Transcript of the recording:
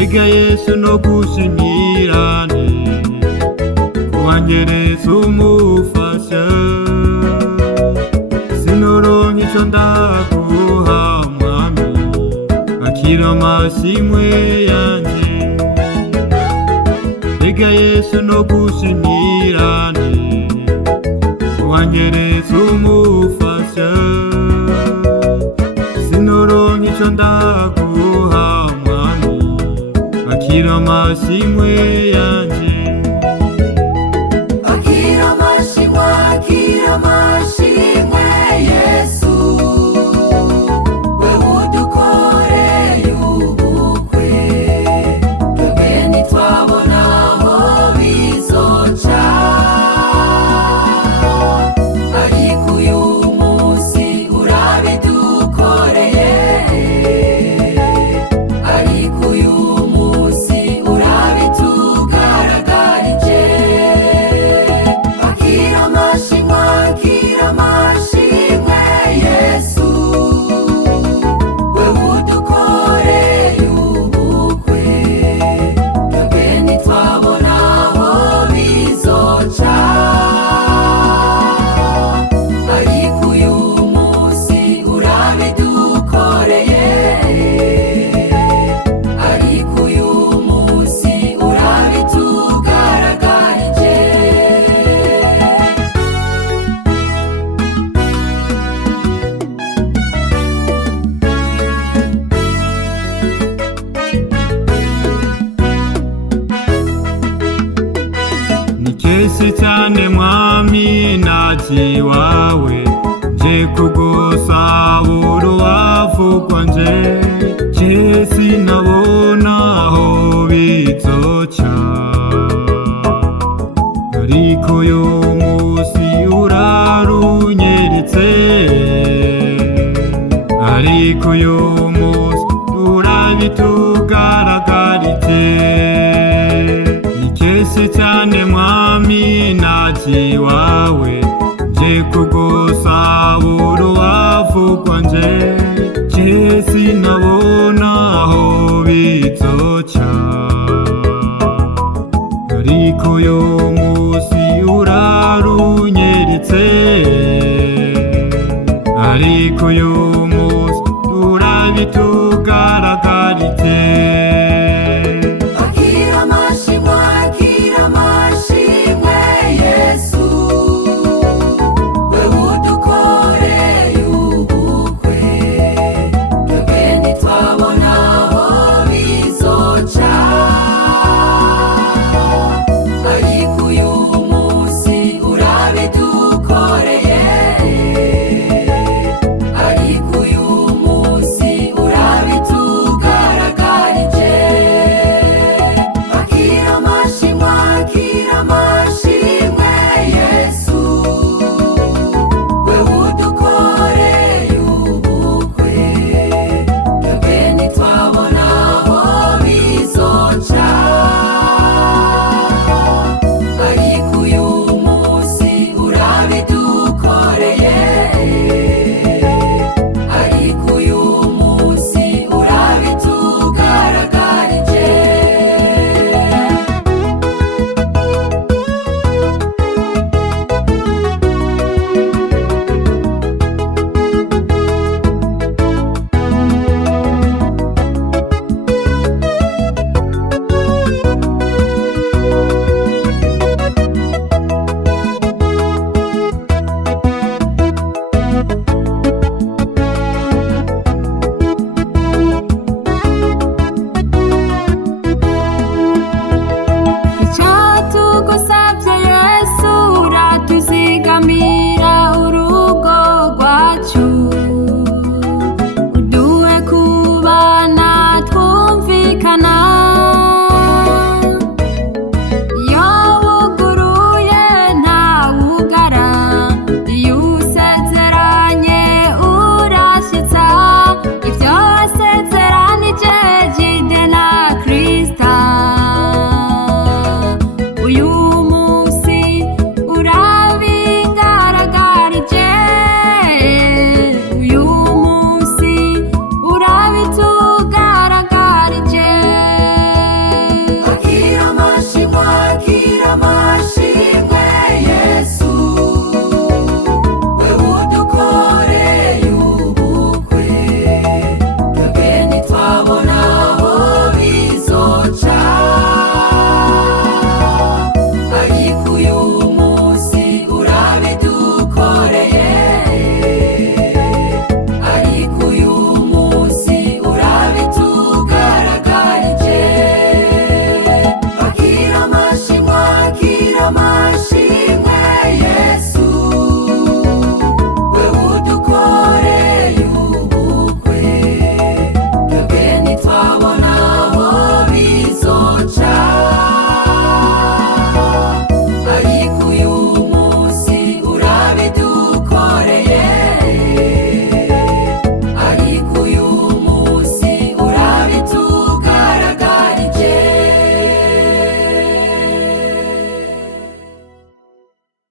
Mbega Yesu no gushimira kuwanyereza umufasha, sinoronka ico ndaguha mwami, akira amashimwe yanje. Mbega Yesu no gushimira kuwanyereza umufasha, sinoronka ico ndaguha mwami, akira amashimwe yanje. Akira amashimwe, akira amashimwe Yesu, wewe udukoreye ubukwe, twebwe ntitwabona aho bizoca, ariko uyu munsi urabidukoreye, ariko uyu munsi urabitugaragarije. Akira amashimwe, akira amashimwe Yesu, wewe udukoreye ubukwe, twebwe ntitwabona aho bizoca, ariko uyu munsi urabidukoreye, ariko uyu munsi urabitugaragarije. Ni kenshi cyane mwami naje iwawe, nje kugusaba urubavu rwanje, je sinabona aho bizoca, ariko uyu munsi urarunyeretse, ariko uyu munsi urabitugaragarije. Ni kenshi cyane mwami naje iwawe, nje kugusaba urubavu rwanje, je sinabona aho bizoca.